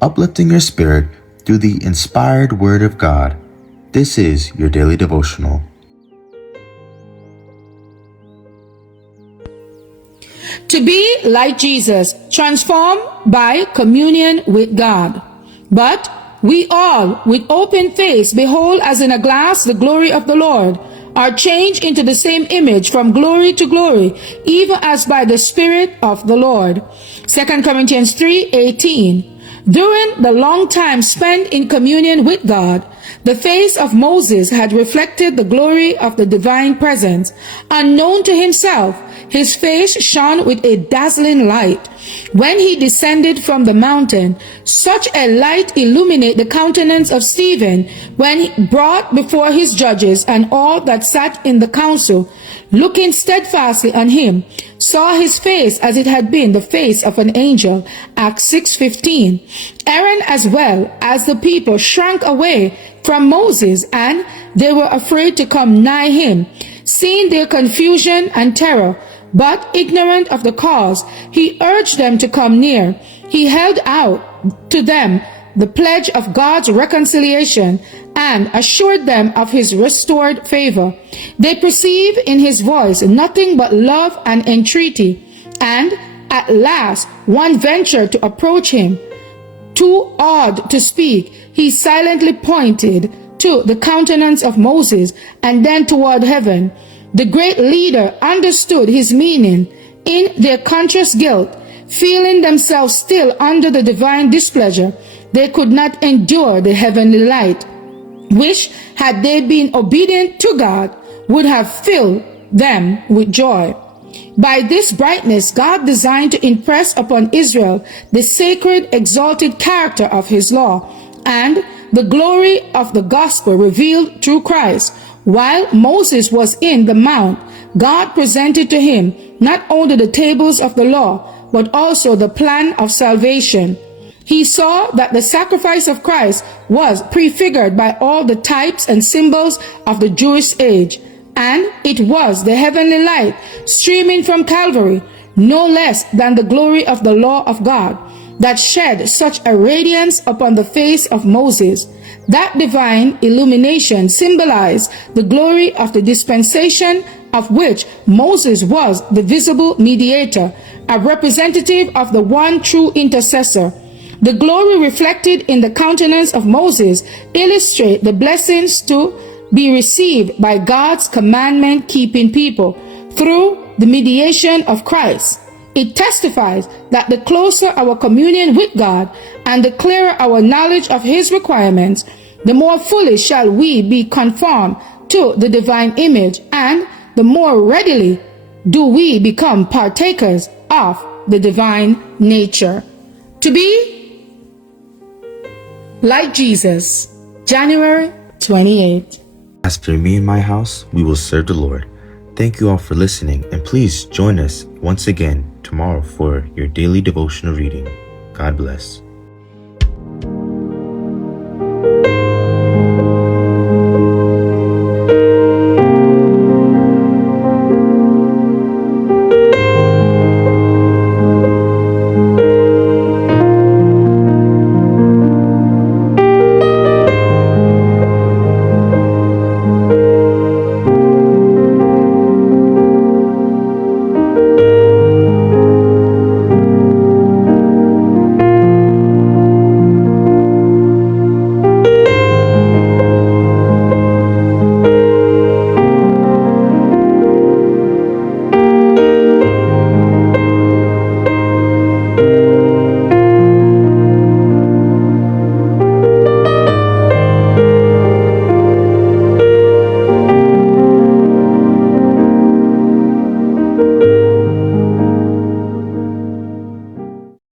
uplifting your spirit through the inspired Word of God. This is your daily devotional. To be like Jesus, transformed by communion with God. But we all, with open face, behold as in a glass the glory of the Lord, are changed into the same image from glory to glory, even as by the Spirit of the Lord. 2 Corinthians 3:18. During the long time spent in communion with God, the face of Moses had reflected the glory of the divine presence. Unknown to himself, his face shone with a dazzling light. When he descended from the mountain, such a light illuminated the countenance of Stephen when he brought before his judges, and all that sat in the council, looking steadfastly on him, saw his face as it had been the face of an angel. Acts 6:15. Aaron as well as the people shrank away from Moses, and they were afraid to come nigh him, seeing their confusion and terror. But ignorant of the cause, he urged them to come near. He held out to them the pledge of God's reconciliation and assured them of his restored favor. They perceived in his voice nothing but love and entreaty, and at last one ventured to approach him. Too awed to speak, he silently pointed to the countenance of Moses and then toward heaven. The great leader understood his meaning. In their conscious guilt, feeling themselves still under the divine displeasure, they could not endure the heavenly light, which, had they been obedient to God, would have filled them with joy. By this brightness, God designed to impress upon Israel the sacred, exalted character of his law and the glory of the gospel revealed through Christ. While Moses was in the mount, God presented to him not only the tables of the law, but also the plan of salvation. He saw that the sacrifice of Christ was prefigured by all the types and symbols of the Jewish age, and it was the heavenly light streaming from Calvary, no less than the glory of the law of God, that shed such a radiance upon the face of Moses. That divine illumination symbolized the glory of the dispensation of which Moses was the visible mediator, a representative of the one true intercessor. The glory reflected in the countenance of Moses illustrate the blessings to be received by God's commandment-keeping people through the mediation of Christ. It testifies that the closer our communion with God and the clearer our knowledge of his requirements, the more fully shall we be conformed to the divine image, and the more readily do we become partakers of the divine nature. To be like Jesus, January 28. As for me and my house, we will serve the Lord. Thank you all for listening, and please join us once again tomorrow for your daily devotional reading. God bless.